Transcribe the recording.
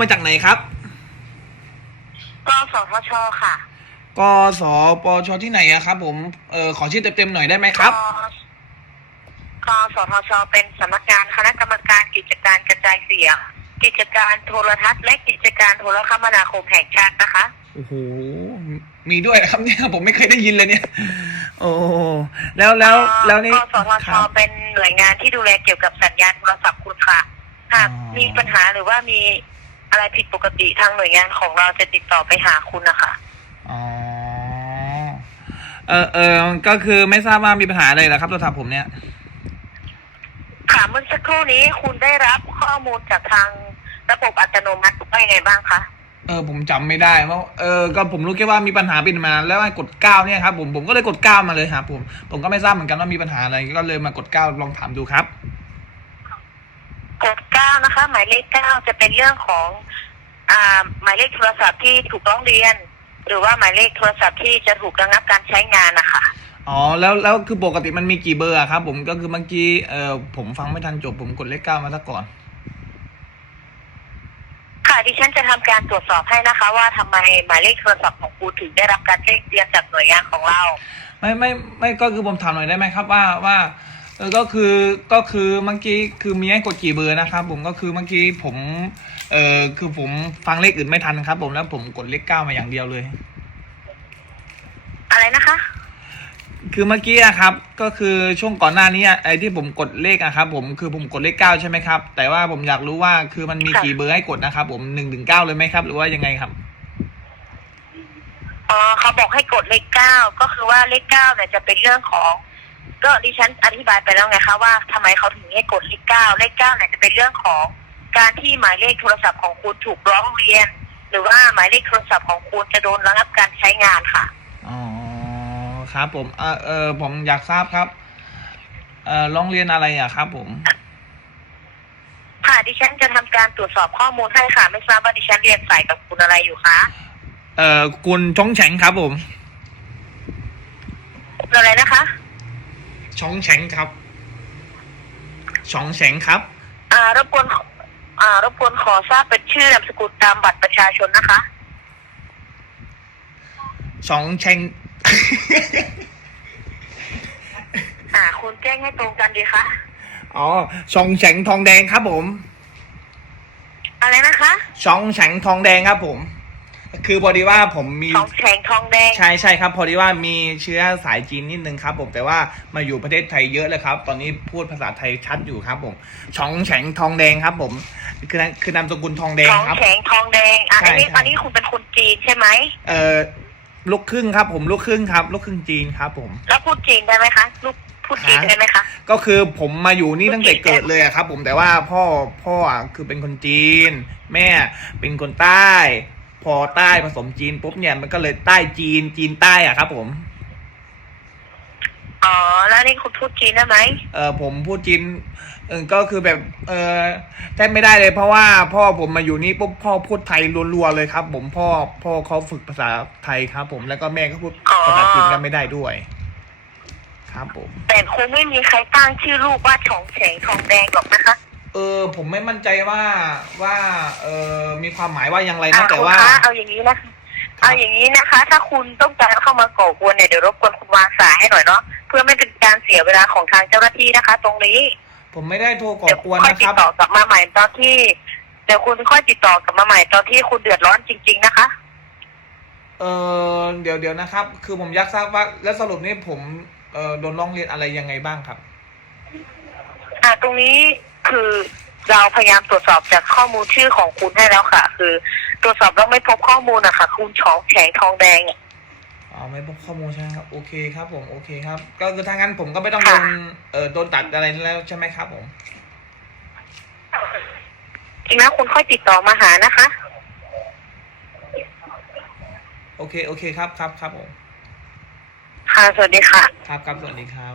มาจากไหนครับก็สทชค่ะกสปชที่ไหนอะครับผมเออขอชื่อเต็มๆหน่อยได้ไหมครับกสทช เป็นสำนักงานคณะกรรมการกิจการกระจายเสียง กิจการโทรทัศน์และกิจการโทรคมนาคมแห่งชาตินะคะโอ้โหมีด้วยนะครับเนี่ยผมไม่เคยได้ยินเลยเนี่ย โอ้แล้วแล้วแล้วนี่กสทชครับเป็นหน่วยงานที่ดูแลเกี่ยวกับสัญญาณโทรศัพท์คุณค่ะหากอ๋อมีปัญหาหรือว่ามี อะไรผิดปกติทางหน่วยงานของเราจะติดต่อไปหาคุณนะคะอ๋อเออเออก็คือไม่ทราบว่ามีปัญหาอะไรเหรอครับโทรศัพท์ผมเนี่ยค่ะเมื่อสักครู่นี้คุณได้รับข้อมูลจากทางระบบอัตโนมัติว่ายังไงบ้างคะเออผมจำไม่ได้เพราะเออก็ผมรู้แค่ว่ามีปัญหาเป็นมา แล้วให้กดเก้าเนี่ยครับผมผมก็เลยกดเก้ามาเลยครับผมผมก็ไม่ทราบเหมือนกันว่ามีปัญหาอะไรก็เลยมากดเก้าลองถามดูครับกดเก้านะคะ หมายเลขเก้าจะเป็นเรื่องของ อ่าหมายเลขโทรศัพท์ที่ถูกร้องเรียน หรือว่าหมายเลขโทรศัพท์ที่จะถูกระงับการใช้งานนะคะอ๋อแล้วแล้วคือปกติมันมีกี่เบอร์อะครับ ผมก็คือเมื่อกี้เออผมฟังไม่ทันจบผมกดเลขเก้ามาซะก่อน ค่ะดิฉันจะทำการตรวจสอบให้นะคะ ว่าทำไมหมายเลขโทรศัพท์ของคุณถึงได้รับการแจ้งเตือนจากหน่วยงานของเรา ไม่ไม่ไม่ก็คือผมถามหน่อยได้ไหมครับว่าว่า เออก็คือก็คือเมื่อกี้คือมีให้กดกี่เบอร์นะครับ ผมก็คือเมื่อกี้ผมเออคือผมฟังเลขอื่นไม่ทันครับ ผมแล้วผมกดเลขเก้ามาอย่างเดียวเลย อะไรนะคะ คือเมื่อกี้อะครับ ก็คือช่วงก่อนหน้านี้อะไอ้ที่ผมกดเลขอะครับ ผมคือผมกดเลขเก้าใช่ไหมครับ แต่ว่าผมอยากรู้ว่าคือมันมีค่ะกี่เบอร์ให้กดนะครับ ผมหนึ่งถึงเก้าเลยไหมครับ หรือว่ายังไงครับ อ๋อเขาบอกให้กดเลขเก้าก็คือว่าเลขเก้าเนี่ยจะเป็นเรื่องของ ก็ดิฉันอธิบายไปแล้วไงคะว่าทำไมเขาถึงให้กดเลขเก้าเลขเก้าเนี่ยจะเป็นเรื่องของการที่หมายเลขโทรศัพท์ของคุณถูกร้องเรียน หรือว่าหมายเลขโทรศัพท์ของคุณจะโดนระงับการใช้งานค่ะ อ๋อครับผมเออเออผมอยากทราบครับ เอ่อร้องเรียนอะไรอะครับผม ค่ะดิฉันจะทำการตรวจสอบข้อมูลให้ค่ะ ไม่ทราบว่าดิฉันเรียนสายกับคุณอะไรอยู่คะเอ่อคุณชองแฉงครับผมคุณอะไรนะคะ ชองแฉงครับชองแฉงครับ อ่ารบกวนขออ่ารบกวนขอทราบเป็นชื่อนามสกุลตามบัตรประชาชนนะคะชองแฉง อ่าคุณแจ้งให้ตรงกันดีคะอ๋อชองแฉงทองแดงครับผม อะไรนะคะชองแฉงทองแดงครับผม คือพอดีว่าผมมีทองแฉงทองแดงใช่ใช่ครับพอดีว่ามีเชื้อสายจีนนิดนึงครับ ผมแต่ว่ามาอยู่ประเทศไทยเยอะแล้วครับ ตอนนี้พูดภาษาไทยชัดอยู่ครับ ผมชองแฉงทองแดงครับ ผมคือคือนามสกุลทองแดงทองครับแฉงทองแดงอะใช่อันนี้ใช่อันนี้คุณเป็นคนจีนใช่ไหมเอ่อลูกครึ่งครับ ผมลูกครึ่งครับลูกครึ่งจีนครับ ผมแล้วพูดจีนได้ไหมคะลูกพูดจีนฮะได้ไหมคะ ก็คือผมมาอยู่นี่ตั้งแต่เกิดเลยอะครับ ผมแต่ว่าพ่อพ่ออะคือเป็นคนจีน แม่เป็นคนใต้ พอใต้ผสมจีนปุ๊บเนี่ยมันก็เลยใต้จีนจีนใต้อะครับ ผม อ๋อ แล้วนี่คุณพูดจีนได้ไหม เออผมพูดจีนเออก็คือแบบ เออแทบไม่ได้เลยเพราะว่าพ่อผมมาอยู่นี่ปุ๊บพ่อพูดไทยรัวๆเลยครับ ผมพ่อพ่อเขาฝึกภาษาไทยครับ ผมแล้วก็แม่ก็พูดอ๋อ ภาษาจีนกันไม่ได้ด้วย ครับผม แต่คงไม่มีใครตั้งชื่อลูกว่าทองแฉงทองแดงหรอกนะคะ เออผมไม่มั่นใจว่าว่าเออมีความหมายว่าอย่างไรอะนะแต่คุณว่าคะเอาอย่างนี้นะคะเอาอย่างนี้นะคะ ถ้าคุณต้องการเข้ามาก่อกวนเนี่ยเดี๋ยวรบกวนคุณวางสายให้หน่อยเนาะเพื่อไม่เป็นการเสียเวลาของทางเจ้าหน้าที่นะคะ ตรงนี้ ผมไม่ได้โทรก่อเดี๋ยวกวนค่อยนะติคดรับ ต่อกลับมาใหม่ตอนที่เดี๋ยวคุณค่อยติดต่อกลับมาใหม่ตอนที่คุณเดือดร้อนจริง ๆ นะคะ เออเดี๋ยวเดี๋ยวนะครับ คือผมอยากทราบว่า แล้วสรุปนี่ผมเออโดนร้องเรียนอะไรยังไงบ้างครับ อ่าตรงนี้ คือเราพยายามตรวจสอบจากข้อมูลชื่อของคุณให้แล้วค่ะ คือตรวจสอบแล้วไม่พบข้อมูลอะค่ะคุณชองแฉงทองแดงเนี่ยอ๋อไม่พบข้อมูลใช่ไหมครับโอเคครับผมโอเคครับ ก็คือถ้างั้นผมก็ไม่ต้องโดนเออโดนตัดอะไรแล้วใช่ไหมครับผมจริงแล้วคุณค่อยติดต่อมาหานะคะ โอเคโอเคครับครับครับผมค่ะ สวัสดีค่ะ ครับครับสวัสดีครับ